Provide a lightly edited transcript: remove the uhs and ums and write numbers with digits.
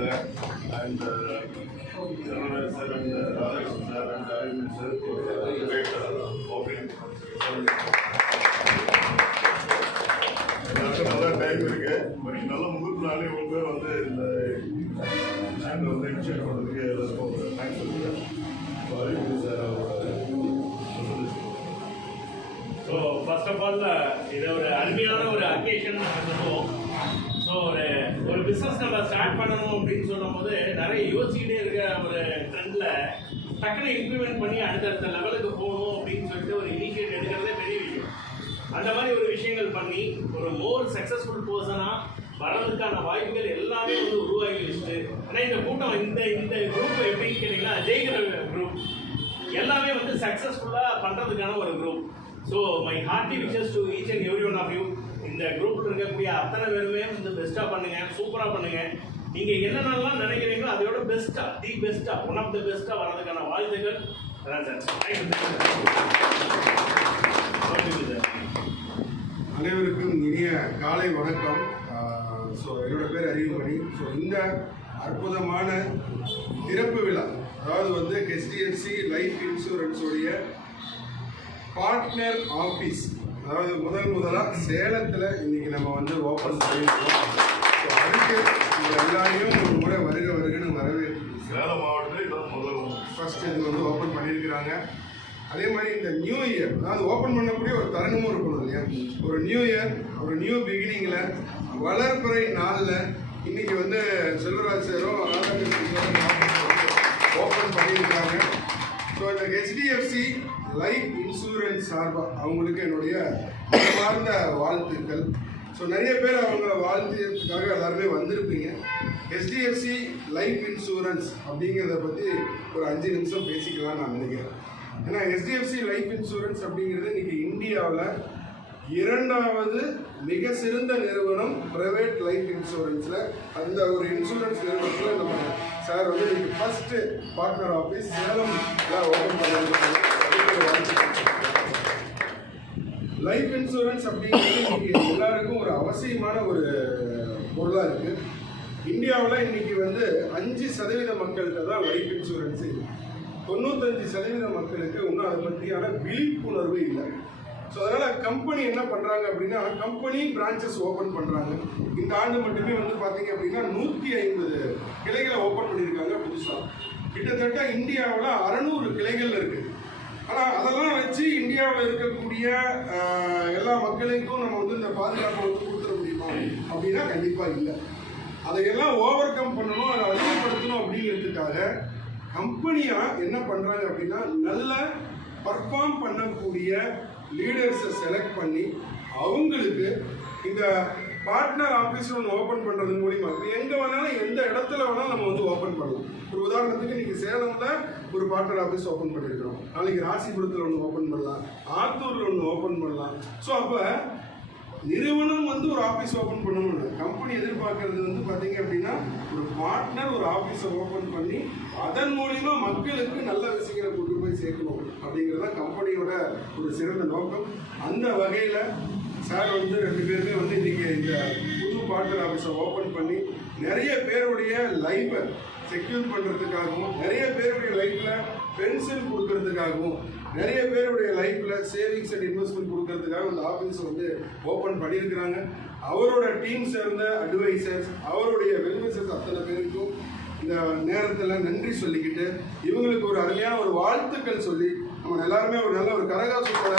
sir, and General sir, and Radhakrishnan sir, and Arvind sir for great opening. நல்ல time இருக்கு. But நல்ல முகூர்த்த நாளே உங்களுக்கு வந்து இந்த சேனல் வந்து இனிஷியேட் பண்ணுறதுக்கு எல்லாருக்கும் ஒரு தேங்க்ஸ் சொல்லுங்கள். அரவிந்த் சார் அவரோட ஸோ ஃபர்ஸ்ட் ஆஃப் ஆல் இது ஒரு அருமையான ஒரு அக்கேஷன் சொல்லுவோம். ஸோ ஒரு பிஸ்னஸ் நம்ம ஸ்டார்ட் பண்ணணும் அப்படின்னு சொல்லும் போது நிறைய யோசிச்சுக்கிட்டே இருக்க ஒரு ட்ரெண்டில் டக்குன்னு இம்ப்ளிமெண்ட் பண்ணி அடுத்தடுத்த லெவலுக்கு போகணும் அப்படின்னு சொல்லிட்டு ஒரு இனிஷியேட் எடுக்கிறதே பெரிய விஷயம். அந்த மாதிரி ஒரு விஷயங்கள் பண்ணி ஒரு மோர் சக்ஸஸ்ஃபுல் பர்சனாக வரதுக்கான வாய்ப்புகள் எல்லாமே வந்து உருவாகி வச்சுட்டு, ஆனால் இந்த கூட்டம் இந்த குரூப் எப்படின்னு கேட்டிங்கன்னா ஜெயிக்கிற குரூப் எல்லாமே வந்து சக்ஸஸ்ஃபுல்லாக பண்ணுறதுக்கான ஒரு group. So my hearty wishes to each and every one of you. இந்த குரூப்பில் இருக்கக்கூடிய அத்தனை பேருமே வந்து பெஸ்ட்டாக பண்ணுங்கள், சூப்பராக பண்ணுங்கள். நீங்கள் என்னென்னலாம் நினைக்கிறீங்களோ அதோட பெஸ்ட்டாக, தி பெஸ்ட்டாக, ஒன் ஆஃப் த பெஸ்ட்டாக வரதுக்கான வாழ்த்துக்கள். அதான் சார். அனைவருக்கும் இனிய காலை வணக்கம். ஸோ என்னோட பேர் அறிவுமணி. ஸோ இந்த அற்புதமான திறப்பு விழா, அதாவது வந்து ஹெச்டிஎஃப்சி லைஃப் இன்சூரன்ஸுடைய பார்ட்னர் ஆஃபீஸ், அதாவது முதலாக சேலத்தில் இன்றைக்கி நம்ம வந்து ஓப்பன் பண்ணியிருக்கோம். ஸோ அதுக்கு எல்லாரையும் ஒரு முறை வருகன்னு வரவேற்று சேலம் மாவட்டத்தில் இதான் முதல் ஃபர்ஸ்ட் இது வந்து ஓப்பன் பண்ணியிருக்கிறாங்க. அதே மாதிரி இந்த நியூ இயர், அதாவது ஓப்பன் பண்ணக்கூடிய ஒரு தருணமும் இருக்கணும் இல்லையா? ஒரு நியூ இயர், ஒரு நியூ பிகினிங்கில் வளர்ப்புறை நாளில் இன்றைக்கி வந்து செல்வராஜ் சாரும் ஓப்பன் பண்ணியிருக்காங்க. ஸோ இந்த ஹெச்டிஎஃப்சி லைஃப் இன்சூரன்ஸ் சார்பாக அவங்களுக்கு என்னுடைய மனமார்ந்த வாழ்த்துக்கள். ஸோ நிறைய பேர் அவங்க வாழ்த்துக்காக எல்லாருமே வந்திருப்பீங்க. ஹெச்டிஎஃப்சி லைஃப் இன்சூரன்ஸ் அப்படிங்கிறத பற்றி ஒரு 5 நிமிஷம் பேசிக்கலாம்னு நான் நினைக்கிறேன். ஏன்னா ஹெச்டிஎஃப்சி லைஃப் இன்சூரன்ஸ் அப்படிங்கிறது இன்றைக்கி இந்தியாவில் 2வது மிக சிறந்த நிறுவனம் பிரைவேட் லைஃப் இன்சூரன்ஸில். அந்த ஒரு இன்சூரன்ஸ் நிறுவனத்தில் நம்ம சார் வந்து இன்றைக்கி ஃபஸ்ட்டு பார்ட்னர் ஆஃபீஸ் சேலம்ல ஓப்பன் பண்ணியிருக்காங்க. லைஃப் இன்சூரன்ஸ் அப்படிங்கிறது இன்றைக்கி எல்லாருக்கும் ஒரு அவசியமான ஒரு பொருளாக இருக்குது. இந்தியாவில் இன்றைக்கி வந்து 5% மக்கள்கிட்ட தான் லைஃப் இன்சூரன்ஸு இருக்குது. 95% மக்களுக்கு இன்னும் அதை பற்றியான விழிப்புணர்வு இல்லை. ஸோ அதனால் கம்பெனி என்ன பண்ணுறாங்க அப்படின்னா, கம்பெனி பிரான்ச்சஸ் ஓப்பன் பண்ணுறாங்க. இந்த ஆண்டு மட்டுமே வந்து பார்த்தீங்க அப்படின்னா 150 கிளைகளை ஓப்பன் பண்ணியிருக்காங்க புதுசாக. கிட்டத்தட்ட இந்தியாவில் 600 கிளைகள் இருக்குது. ஆனால் அதெல்லாம் வச்சு இந்தியாவில் இருக்கக்கூடிய எல்லா மக்களுக்கும் நம்ம வந்து இந்த பாதுகாப்பை வந்து கொடுத்துட முடியுமா அப்படின்னா கண்டிப்பாக இல்லை. அதையெல்லாம் ஓவர் கம் பண்ணணும், அதை அதிகப்படுத்தணும் அப்படிங்கிறதுக்காக கம்பெனியாக என்ன பண்ணுறாங்க அப்படின்னா, நல்ல பர்ஃபார்ம் பண்ணக்கூடிய லீடர்ஸை செலக்ட் பண்ணி அவங்களுக்கு இந்த பார்ட்னர் ஆஃபீஸ் ஒன்று ஓப்பன் பண்ணுறது மூலிமா எங்கே வேணாலும் எந்த இடத்துல வேணாலும் நம்ம வந்து ஓப்பன் பண்ணலாம். ஒரு உதாரணத்துக்கு இன்றைக்கி சேலமில் ஒரு பார்ட்னர் ஆஃபீஸ் ஓப்பன் பண்ணியிருக்கிறோம். நாளைக்கு ராசிபுரத்தில் ஒன்று ஓப்பன் பண்ணலாம், ஆத்தூரில் ஒன்று ஓப்பன் பண்ணலாம். ஸோ அப்போ நிறுவனம் வந்து ஒரு ஆஃபீஸ் ஓப்பன் பண்ணணும்னு கம்பெனி எதிர்பார்க்கறது வந்து பார்த்தீங்க அப்படின்னா, ஒரு பார்ட்னர் ஒரு ஆஃபீஸை ஓப்பன் பண்ணி அதன் மூலிமா மக்களுக்கு நல்ல விஷயங்களை கொண்டு போய் சேர்க்கணும் அப்படிங்கிறது தான் கம்பெனியோட ஒரு சிறந்த நோக்கம். அந்த வகையில் சார் வந்து 2 பேருமே வந்து இன்றைக்கி இந்த புது பார்ட்னர் ஆஃபீஸை ஓப்பன் பண்ணி நிறைய பேருடைய லைஃப்பை செக்யூர் பண்ணுறதுக்காகவும், நிறைய பேருடைய லைஃப்பில் பென்ஷன் கொடுக்கறதுக்காகவும், நிறைய பேருடைய லைஃப்பில் சேவிங்ஸ் அண்ட் இன்வெஸ்ட்மெண்ட் கொடுக்கறதுக்காக இந்த ஆஃபீஸை வந்து ஓப்பன் பண்ணியிருக்கிறாங்க. அவரோட டீம் சேர்ந்த அட்வைசர்ஸ், அவருடைய வெல்விஷர்ஸ் அத்தனை பேருக்கும் இந்த நேரத்தில் நன்றி சொல்லிக்கிட்டு, இவங்களுக்கு ஒரு அருமையான ஒரு வாழ்த்துக்கள் சொல்லி நம்ம எல்லாருமே ஒரு நல்ல ஒரு கரகாசத்தோட